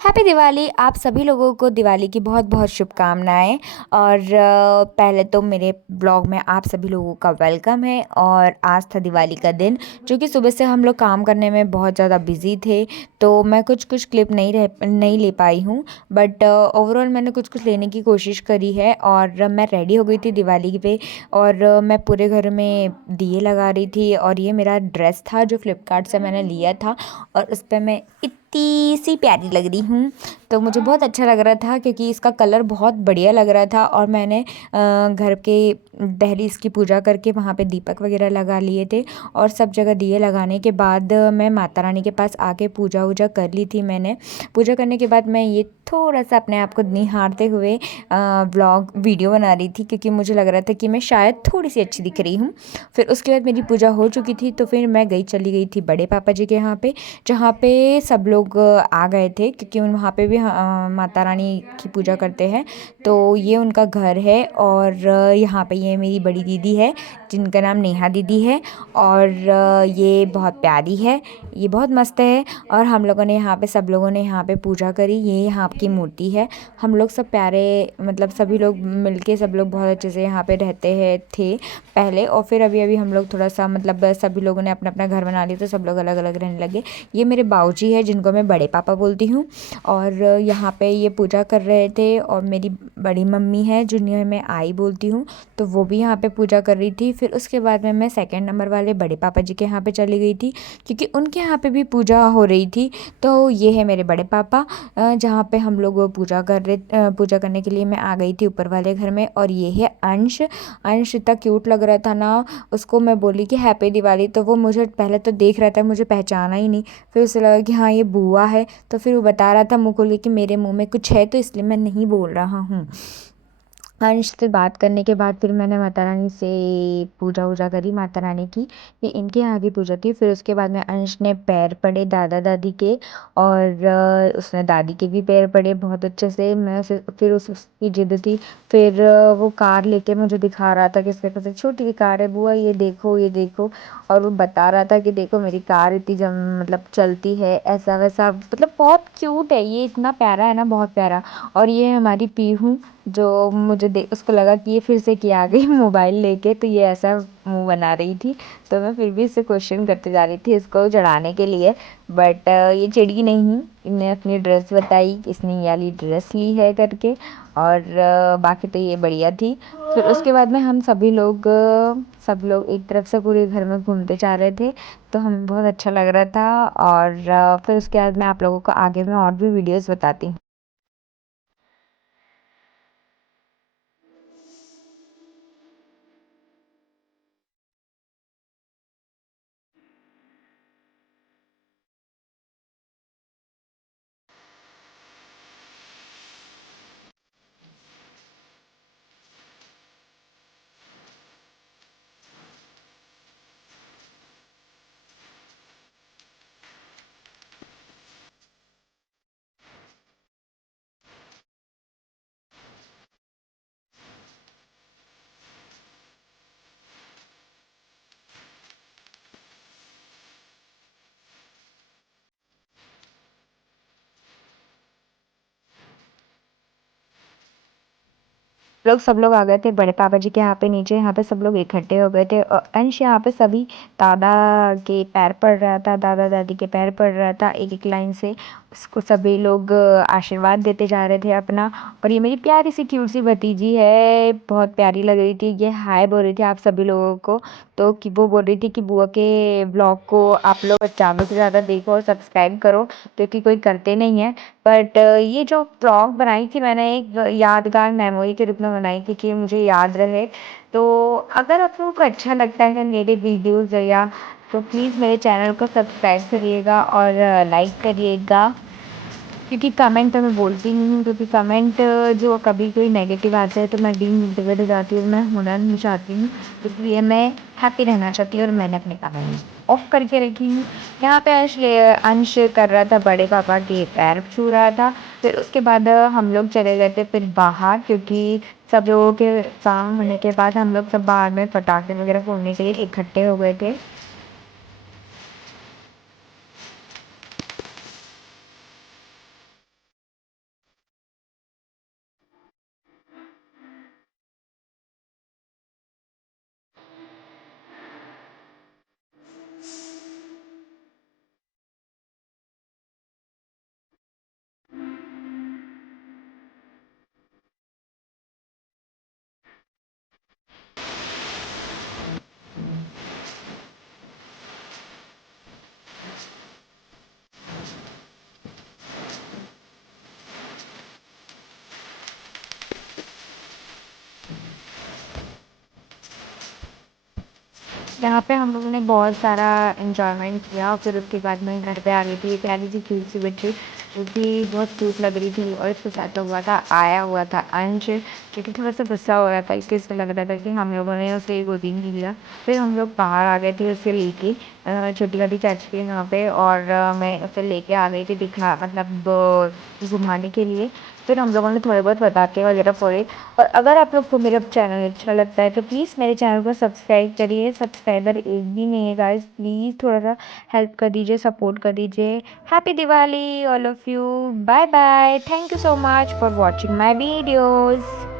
Happy Diwali. आप सभी लोगों को दिवाली की बहुत बहुत शुभकामनाएं। और पहले तो मेरे ब्लॉग में आप सभी लोगों का वेलकम है। और आज था दिवाली का दिन, जो कि सुबह से हम लोग काम करने में बहुत ज़्यादा बिजी थे, तो मैं कुछ कुछ क्लिप नहीं ले पाई हूँ। बट ओवरऑल मैंने कुछ कुछ लेने की कोशिश करी है। और मैं रेडी हो गई थी दिवाली पे। और मैं पूरे घर में दिए लगा रही थी। और ये मेरा ड्रेस था जो फ्लिपकार्ट से मैंने लिया था, और उस पर मैं इतनी सी प्यारी लग रही हूँ। तो मुझे बहुत अच्छा लग रहा था क्योंकि इसका कलर बहुत बढ़िया लग रहा था। और मैंने घर के दहलीज की पूजा करके वहाँ पे दीपक वगैरह लगा लिए थे। और सब जगह दिए लगाने के बाद मैं माता रानी के पास आके पूजा वूजा कर ली थी। मैंने पूजा करने के बाद मैं ये थोड़ा सा अपने आप को निहारते हुए व्लॉग वीडियो बना रही थी, क्योंकि मुझे लग रहा था कि मैं शायद थोड़ी सी अच्छी दिख रही हूँ। फिर उसके बाद मेरी पूजा हो चुकी थी, तो फिर मैं चली गई थी बड़े पापा जी के यहाँ पे, जहाँ पे सब लोग आ गए थे, क्योंकि वहाँ पे भी माता रानी की पूजा करते हैं। तो ये उनका घर है। और यहाँ पे ये मेरी बड़ी दीदी है, जिनका नाम नेहा दीदी है। और ये बहुत प्यारी है, ये बहुत मस्त है। और हम लोगों ने यहाँ पे सब लोगों ने यहाँ पे पूजा करी। ये यहाँ की मूर्ति है। हम लोग सब प्यारे, मतलब सभी लोग मिलके सब लोग बहुत अच्छे से यहाँ पे रहते हैं थे पहले। और फिर अभी अभी हम लोग थोड़ा सा, मतलब सभी लोगों ने अपना अपना घर बना लिया, तो सब लोग अलग अलग रहने लगे। ये मेरे बाऊजी है, जिनको मैं बड़े पापा बोलती हूँ। और यहाँ पे ये पूजा कर रहे थे। और मेरी बड़ी मम्मी है, जिन्हें मैं आई बोलती हूँ, तो वो भी यहाँ पे पूजा कर रही थी। फिर उसके बाद में मैं सेकंड नंबर वाले बड़े पापा जी के यहाँ पे चली गई थी, क्योंकि उनके यहाँ पे भी पूजा हो रही थी। तो ये है मेरे बड़े पापा, जहाँ पे हम लोग पूजा करने के लिए मैं आ गई थी ऊपर वाले घर में। और ये है अंश। अंश इतना क्यूट लग रहा था ना, उसको मैं बोली कि हैप्पी दिवाली, तो वो मुझे पहले तो देख रहा था, मुझे पहचाना ही नहीं। फिर उसे लगा कि हाँ ये बुआ है, तो फिर वो बता रहा था मुँह खोल के कि मेरे मुंह में कुछ है, तो इसलिए मैं नहीं बोल रहा हूँ। अंश से बात करने के बाद फिर मैंने माता रानी से पूजा वूजा करी, माता रानी की। ये इनके यहाँ की पूजा थी। फिर उसके बाद में अंश ने पैर पड़े दादा दादी के। और उसने दादी के भी पैर पड़े बहुत अच्छे से। मैं फिर उसकी जिद थी। फिर वो कार लेके मुझे दिखा रहा था कि इसके पास एक छोटी सी कार है, बुआ ये देखो ये देखो। और वो बता रहा था कि देखो मेरी कार इतनी मतलब चलती है, ऐसा वैसा, मतलब बहुत क्यूट है ये, इतना प्यारा है ना, बहुत प्यारा। और ये हमारी पीहू, जो मुझे उसको लगा कि ये फिर से क्या आ गई मोबाइल लेके, तो ये ऐसा मुंह बना रही थी। तो मैं फिर भी इससे क्वेश्चन करते जा रही थी इसको चढ़ाने के लिए। बट ये चिढ़ी नहीं, इन्हें अपनी ड्रेस बताई, इसने ये वाली ड्रेस ली है करके। और बाकी तो ये बढ़िया थी। फिर उसके बाद में हम सब लोग एक तरफ से पूरे घर में घूमते जा रहे थे, तो हमें बहुत अच्छा लग रहा था। और फिर उसके बाद मैं आप लोगों को आगे में और भी वीडियोस बताती हूँ। सब लोग आ गए थे बड़े पापा जी के यहाँ पे नीचे, यहाँ पे सब लोग इकट्ठे हो गए थे। और अंश यहाँ पे सभी दादा के पैर पड़ रहा था, दादा दादी के पैर पड़ रहा था, एक एक लाइन से उसको सभी लोग आशीर्वाद देते जा रहे थे अपना। और ये मेरी प्यारी सी क्यूट सी भतीजी है, बहुत प्यारी लग रही थी। ये हाय बोल रही थी आप सभी लोगों को। तो कि वो बोल रही थी कि बुआ के ब्लॉग को आप लोग ज़्यादा से ज़्यादा देखो और सब्सक्राइब करो, क्योंकि कोई करते नहीं है। बट ये जो व्लॉग बनाई थी मैंने, एक यादगार मेमोरी के रूप में बनाई थी कि मुझे याद रहे। तो अगर आप लोगों को अच्छा लगता है मेरे वीडियोज़ या, तो प्लीज़ मेरे चैनल को सब्सक्राइब करिएगा और लाइक करिएगा। क्योंकि कमेंट तो मैं बोलती नहीं हूँ, क्योंकि कमेंट जो कभी कोई नेगेटिव आता है तो मैं डीमोटिवेट हो जाती हूँ, मैं होना नहीं चाहती हूँ। इसलिए मैं हैप्पी रहना चाहती हूँ, और मैंने अपने कमेंट ऑफ करके रखी हूँ। यहाँ पे अंश कर रहा था बड़े पापा के पैर छू रहा था। फिर उसके बाद हम लोग चले गए थे फिर बाहर, क्योंकि सब लोगों के काम होने के बाद हम लोग सब बाहर में पटाखे वगैरह फोड़ने के लिए इकट्ठे हो गए थे। यहाँ पे हम लोगों ने बहुत सारा एन्जॉयमेंट किया और फिर उसके बाद मैं घर पे आ गई थी। एक प्यारी सी क्यूट सी बच्ची जो कि बहुत क्यूट लग रही थी और इसके साथ हुआ था आया हुआ था अंश, जो कि थोड़ा सा गुस्सा हो रहा था। इससे लग रहा था कि हम लोगों ने उसे गोदी नहीं लिया। फिर हम लोग बाहर आ गए थे उसे लेके छोटी वाली चाची के यहाँ पे, और मैं उसे लेके आ गई थी दिखा मतलब घुमाने के लिए। फिर हम लोगों ने थोड़े बहुत पटाखे वगैरह फोड़े। और अगर आप लोग को मेरा चैनल अच्छा लगता है तो प्लीज़ मेरे चैनल को सब्सक्राइब करिए। सब्सक्राइबर एक भी नहीं है गाइस, प्लीज़ थोड़ा सा हेल्प कर दीजिए, सपोर्ट कर दीजिए। Happy Diwali all of you. Bye bye. Thank you so much for watching my videos.